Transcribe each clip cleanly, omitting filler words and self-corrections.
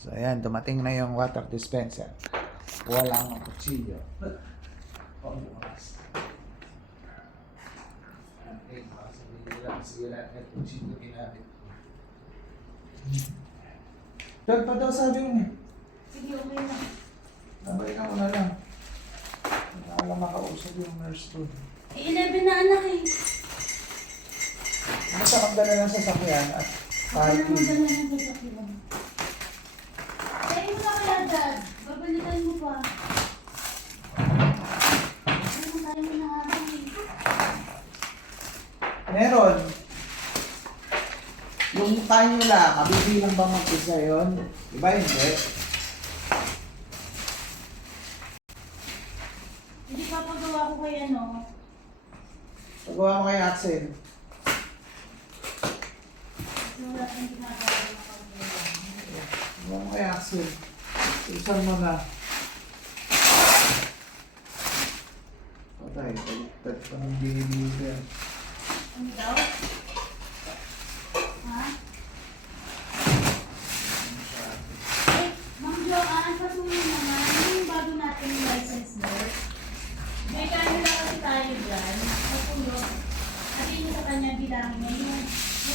So, ayan, dumating na yung water dispenser. Wala ang kutsilyo. Pambukas. Okay, sige lang, at kutsilyo ginamit ko. Dad, pa daw sabi mo. Sige, okay na. Nabay ka muna lang. Wala lang makausap yung nurse doon. 11 na anak eh. Basta magdala ng sasakyan at Ano mo parking. dala ng sasakyan? Kaya mo na kaya, Dad. Babalikan mo pa. Ano mo tayo mo na habang eh. Meron. Yung cannula, kabibilang ba mag-isa yun? Diba hindi? Hindi papagawa ko kay ano. Pagawa mo kay Axel. Kasi wala kang ginagawa na paggawa. Pagawa mo kay Axel. Isan mo na. Patay, baliktad pa ng deliver. Ano daw? Ha? Eh, Ma'am Joanne, patuloy naman. Yung bago natin yung license board. May kanila kasi tayo dyan. Matulog. Sabi niyo sa kanya bilangin niya yung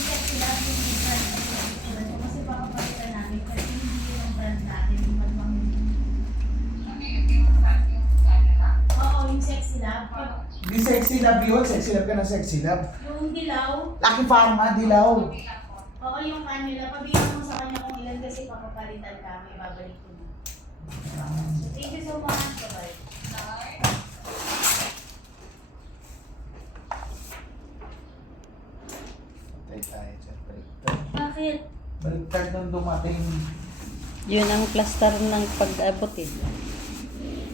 check sila yung brand at yung insurance. Kasi papapalitan namin kasi hindi yung brand natin. Yung magmang... Oo, yung sexy lab. Di sexy lab yun. Sexy lab ka na sexy lab. Yung dilaw. Lucky Pharma, dilaw. Oo, yung kanila. Pabilang mo sa kanya kung ilan kasi papapalitan kami. Babalik ko na. So, thank you so much. Bye-bye. Patay tayo dyan. Baliktad. Bakit? Baliktad nung dumating. Yun ang plaster ng pag-abot eh.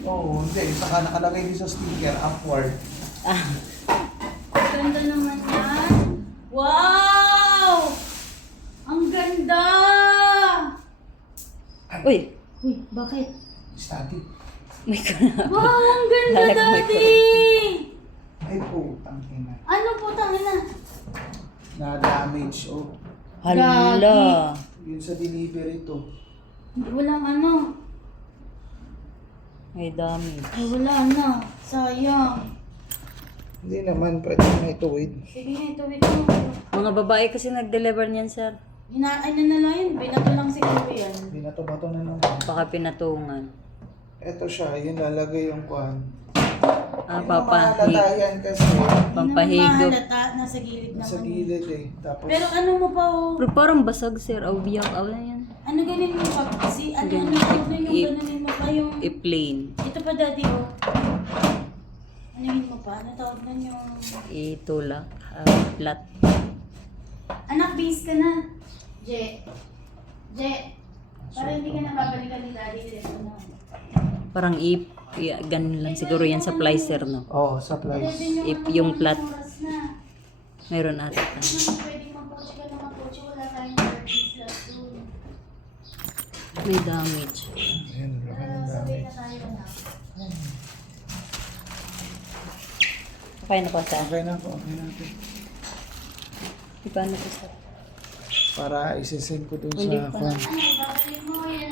Oo, hindi. Saka nakalagay din sa sticker, upward. Ah, Ganda naman yan. Wow! Ang ganda! uy! Uy, bakit? Static. May kana. Wow, ang ganda, Lalagmay ko. Daddy! Ay po, tangina. Ano po, tangina? Na-damage. Oh, Hala! yun sa delivery to. Walang ano. May dami. Ay, wala na. Sayang. Hindi naman, pwede na ituwid. Sige, ito. Mga babae kasi nag-deliver niyan, sir. Ano na lang yun? Binato lang siguro yan. Binato-bato na naman. Baka pinatungan. Eto siya, yun lalagay yung kwan. Ah, Yung mahalata yan kasi Pampahigop. Hindi naman mahalata. Nasa gilid naman. sa gilid eh. Tapos, Pero ano mo pa, oh? Pero parang basag, sir. Aw, biyak. Aw na yan. Ano ganin mo pa? Kasi ano Ganun. yung ganunin mo pa yung... I-plain. Ito pa, Daddy, oh. Ano yun mo pa? Ano tawag na yung... Itulak. Flat. Anak, base ka na. Je. Para hindi ka na babalikan ni Daddy. Ano? Parang ganun lang siguro yan sa plicer, no? oh, supplies. If yung plat, Oras na. meron ata. Pwedeng mag-coach ka na mag-coach. Wala tayong service lang doon. May damage. Ayan, laki ng Sabay damage. na tayo na. Okay na po, sir. Okay na po, okay na po. Di paano po, sir? Para isisend ko dun Hindi sa pa. kwan. Ano, babalik mo yan.